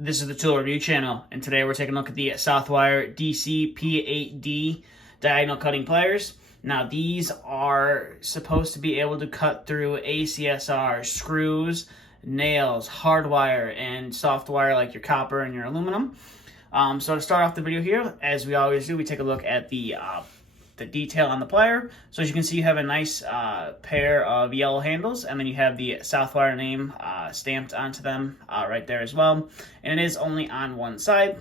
This is the Tool Review channel, and today we're taking a look at the Southwire DCP8D Diagonal Cutting Pliers. Now, these are supposed to be able to cut through ACSR, screws, nails, hardwire, and soft wire like your copper and your aluminum. So to start off the video here, as we always do, we take a look at the detail on the plier. So as you can see, you have a nice pair of yellow handles, and then you have the Southwire name stamped onto them right there as well. And it is only on one side.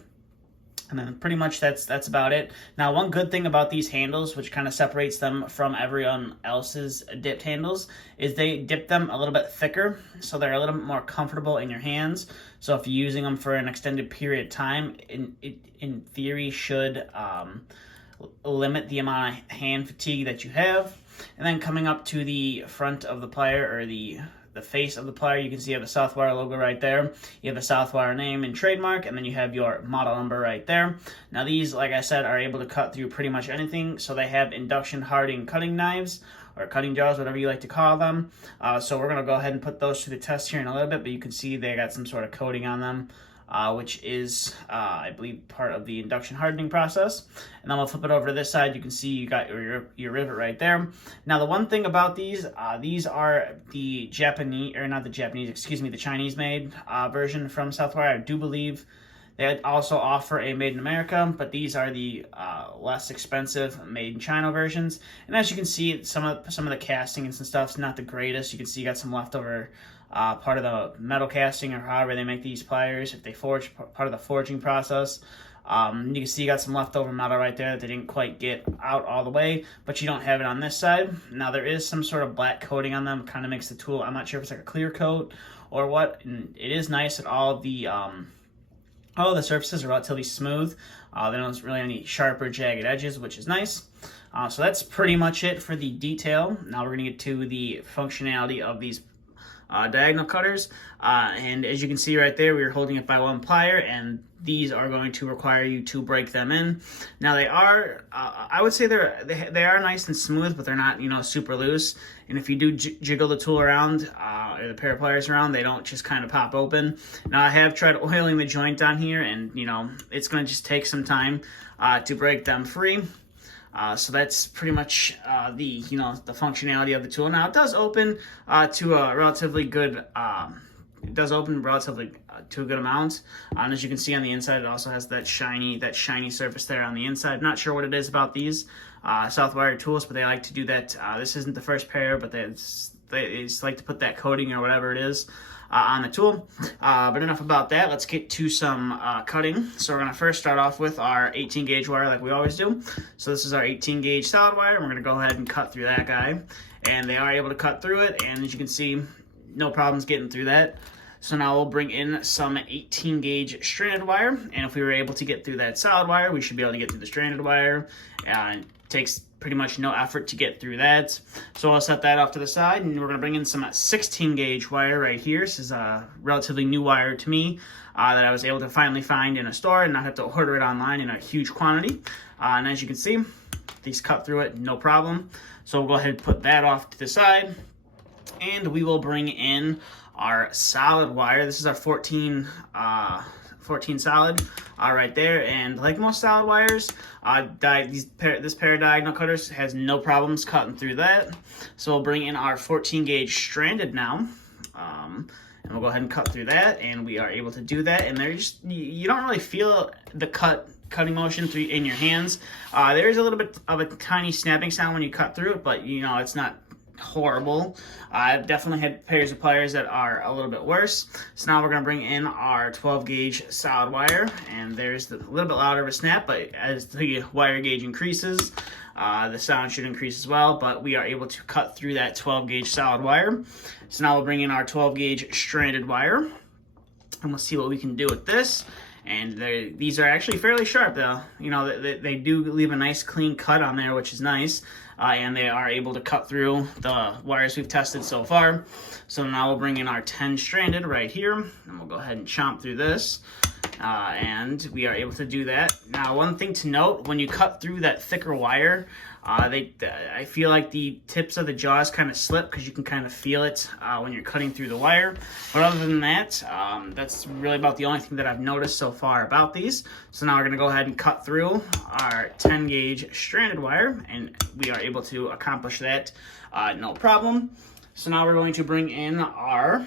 And then pretty much that's about it. Now, one good thing about these handles, which kind of separates them from everyone else's dipped handles, is they dip them a little bit thicker, so they're a little bit more comfortable in your hands. So if you're using them for an extended period of time, in theory should limit the amount of hand fatigue that you have. And then coming up to the front of the plier, or the face of the plier, you can see you have the Southwire logo right there. You have a Southwire name and trademark, and then you have your model number right there. Now these, like I said, are able to cut through pretty much anything. So they have induction hardening cutting knives, or cutting jaws, whatever you like to call them. So we're going to go ahead and put those to the test here in a little bit, but you can see they got some sort of coating on them, which is, I believe, part of the induction hardening process. And then we'll flip it over to this side. You can see you got your rivet right there. Now, the one thing about these are the the Chinese-made version from Southwire. I do believe they also offer a made in America, but these are the less expensive made in China versions. And as you can see, some of the casting and some stuff's not the greatest. You can see you got some leftover part of the metal casting, or however they make these pliers, if they forge, part of the forging process. You can see you got some leftover metal right there that they didn't quite get out all the way, but you don't have it on this side. Now, there is some sort of black coating on them, kind of makes the tool, I'm not sure if it's like a clear coat or what. And it is nice that all the surfaces are relatively smooth. There don't really any sharp or jagged edges, which is nice. So that's pretty much it for the detail. Now we're going to get to the functionality of these diagonal cutters, and as you can see right there, we are holding it by one plier, and these are going to require you to break them in. Now they are, I would say they are nice and smooth, but they're not, super loose. And if you do jiggle the tool around, or the pair of pliers around, they don't just kind of pop open. Now, I have tried oiling the joint on here, and it's going to just take some time to break them free. So that's pretty much the functionality of the tool. Now, it does open to a relatively good to a good amount. And as you can see on the inside, it also has that shiny surface there on the inside. Not sure what it is about these Southwire tools, but they like to do that. This isn't the first pair, but they just like to put that coating or whatever it is on the tool. But enough about that. Let's get to some cutting. So we're going to first start off with our 18 gauge wire like we always do. So this is our 18 gauge solid wire. We're going to go ahead and cut through that guy. And they are able to cut through it. And as you can see, no problems getting through that. So now we'll bring in some 18 gauge stranded wire. And if we were able to get through that solid wire, we should be able to get through the stranded wire. It takes pretty much no effort to get through that. So I'll set that off to the side, and we're going to bring in some 16 gauge wire right here. This is a relatively new wire to me that I was able to finally find in a store and not have to order it online in a huge quantity. And as you can see, these cut through it, no problem. So we'll go ahead and put that off to the side, and we will bring in our solid wire. This is our 14 solid right there, and like most solid wires, this pair of diagonal cutters has no problems cutting through that. So we'll bring in our 14 gauge stranded now, and we'll go ahead and cut through that, and we are able to do that. And you don't really feel the cutting motion in your hands. There is a little bit of a tiny snapping sound when you cut through it, but it's not horrible. I've definitely had pairs of pliers that are a little bit worse. So now we're going to bring in our 12 gauge solid wire, and there's a little bit louder of a snap, but as the wire gauge increases, the sound should increase as well. But we are able to cut through that 12 gauge solid wire. So now we'll bring in our 12 gauge stranded wire, and we'll see what we can do with this. And these are actually fairly sharp, though. They do leave a nice clean cut on there, which is nice. And they are able to cut through the wires we've tested so far. So now we'll bring in our 10 stranded right here, and we'll go ahead and chomp through this. and we are able to do that. Now, one thing to note, when you cut through that thicker wire, I feel like the tips of the jaws kind of slip because you can kind of feel it when you're cutting through the wire. But other than that, that's really about the only thing that I've noticed so far about these. So now we're going to go ahead and cut through our 10 gauge stranded wire, and we are able to accomplish that no problem. So now we're going to bring in our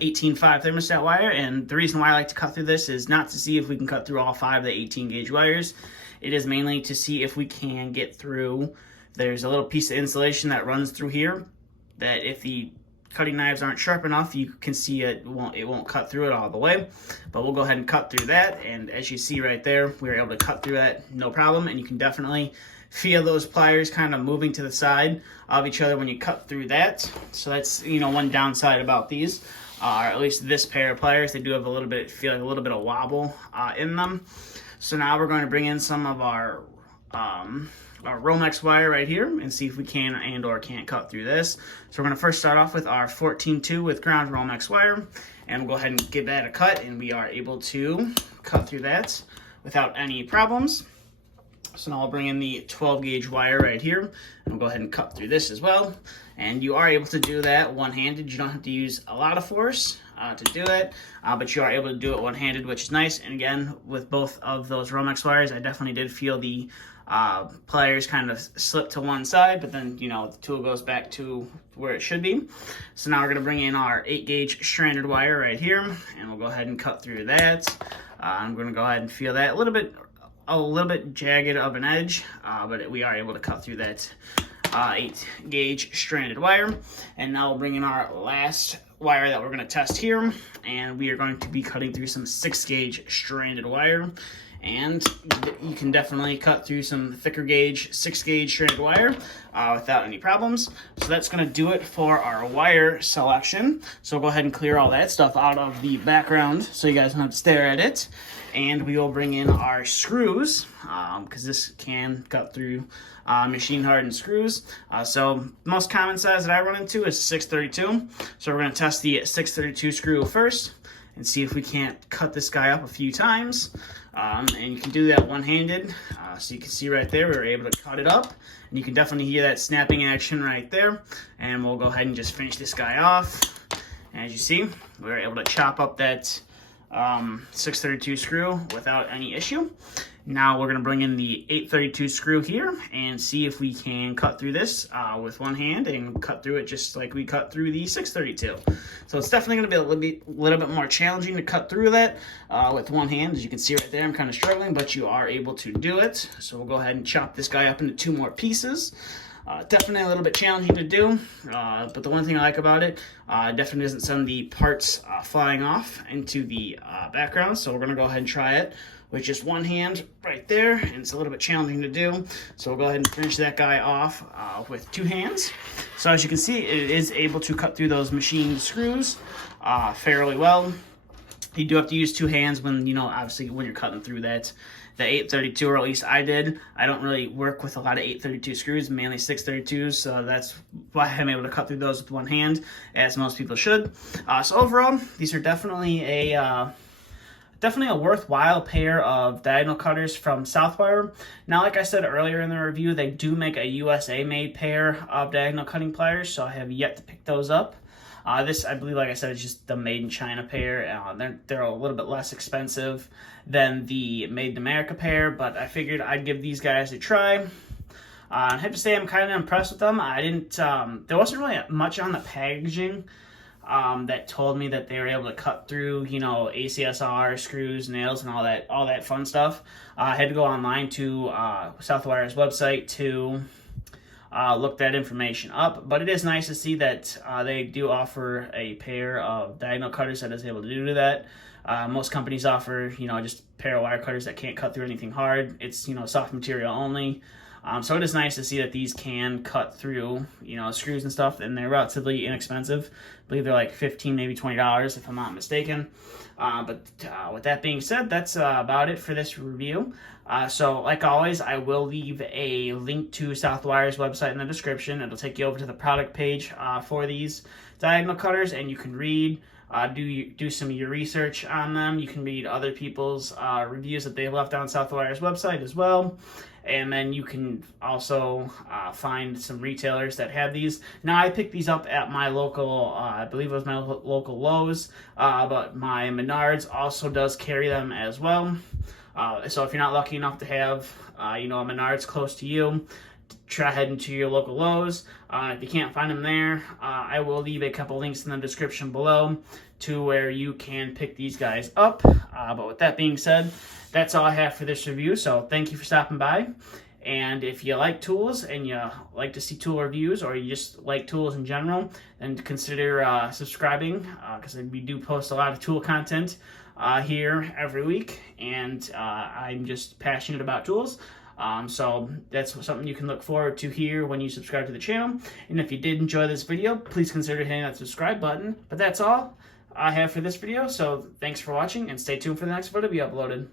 18.5 thermostat wire, and the reason why I like to cut through this is not to see if we can cut through all 5 of the 18 gauge wires. It is mainly to see if we can get through. There's a little piece of insulation that runs through here that if the cutting knives aren't sharp enough, you can see it won't cut through it all the way. But we'll go ahead and cut through that, and as you see right there, we were able to cut through that no problem, and you can definitely feel those pliers kind of moving to the side of each other when you cut through that. So that's, you know, one downside about these, or at least this pair of pliers. They do have a little bit, feel like a little bit of wobble in them. So now we're going to bring in some of our Romex wire right here and see if we can and or can't cut through this. So we're going to first start off with our 14.2 with ground Romex wire, and we'll go ahead and give that a cut, and we are able to cut through that without any problems. So now I'll bring in the 12 gauge wire right here, and we'll go ahead and cut through this as well. And you are able to do that one-handed. You don't have to use a lot of force to do it, but you are able to do it one-handed, which is nice. And again, with both of those Romex wires, I definitely did feel the pliers kind of slip to one side, but then, you know, the tool goes back to where it should be. So now we're going to bring in our 8 gauge stranded wire right here, and we'll go ahead and cut through that. I'm going to go ahead and feel that a little bit jagged of an edge, but we are able to cut through that 8 gauge stranded wire. And now we'll bring in our last wire that we're going to test here, and we are going to be cutting through some 6 gauge stranded wire. And you can definitely cut through some thicker gauge 6 gauge stranded wire without any problems. So that's going to do it for our wire selection. So we'll go ahead and clear all that stuff out of the background so you guys don't have to stare at it. And we will bring in our screws, because this can cut through machine hardened screws. So most common size that I run into is 632. So we're going to test the 632 screw first and see if we can't cut this guy up a few times. And you can do that one-handed. So you can see right there, we were able to cut it up. And you can definitely hear that snapping action right there. And we'll go ahead and just finish this guy off. As you see, we were able to chop up that 632 screw without any issue. Now we're going to bring in the 832 screw here and see if we can cut through this with one hand and cut through it just like we cut through the 632. So it's definitely going to be a little bit more challenging to cut through that with one hand. As you can see right there, I'm kind of struggling, but you are able to do it. So we'll go ahead and chop this guy up into 2 more pieces. Definitely a little bit challenging to do, but the one thing I like about it, definitely doesn't send the parts flying off into the background. So we're going to go ahead and try it with just one hand right there, and it's a little bit challenging to do. So we'll go ahead and finish that guy off with 2 hands. So as you can see, it is able to cut through those machined screws fairly well. You do have to use 2 hands when, you know, obviously when you're cutting through that. The 832, or at least I did. I don't really work with a lot of 832 screws, mainly 632s, so that's why I'm able to cut through those with one hand, as most people should. So overall, these are definitely a worthwhile pair of diagonal cutters from Southwire. Now, like I said earlier in the review, they do make a USA-made pair of diagonal cutting pliers, so I have yet to pick those up. This, I believe, like I said, is just the made in China pair. They're a little bit less expensive than the made in America pair, but I figured I'd give these guys a try. I have to say I'm kind of impressed with them. There wasn't really much on the packaging that told me that they were able to cut through, you know, ACSR, screws, nails, and all that fun stuff. I had to go online to Southwire's website to look that information up, but it is nice to see that they do offer a pair of diagonal cutters that is able to do that. Most companies offer, you know, just a pair of wire cutters that can't cut through anything hard. It's, you know, soft material only. So it is nice to see that these can cut through, you know, screws and stuff, and they're relatively inexpensive. I believe they're like $15, maybe $20 if I'm not mistaken. But with that being said, that's about it for this review. So like always, I will leave a link to Southwire's website in the description. It'll take you over to the product page for these diagonal cutters, and you can read do some of your research on them. You can read other people's reviews that they've left on Southwire's website as well. And then you can also find some retailers that have these. Now, I picked these up at my local, I believe it was my local Lowe's, but my Menards also does carry them as well. So if you're not lucky enough to have, a Menards close to you, try heading to your local Lowe's. If you can't find them there, I will leave a couple links in the description below to where you can pick these guys up. But with that being said, that's all I have for this review. So thank you for stopping by. And if you like tools and you like to see tool reviews, or you just like tools in general, then consider subscribing, because we do post a lot of tool content here every week, and I'm just passionate about tools. So that's something you can look forward to here when you subscribe to the channel. And if you did enjoy this video, please consider hitting that subscribe button. But that's all I have for this video, so thanks for watching, and stay tuned for the next video to be uploaded.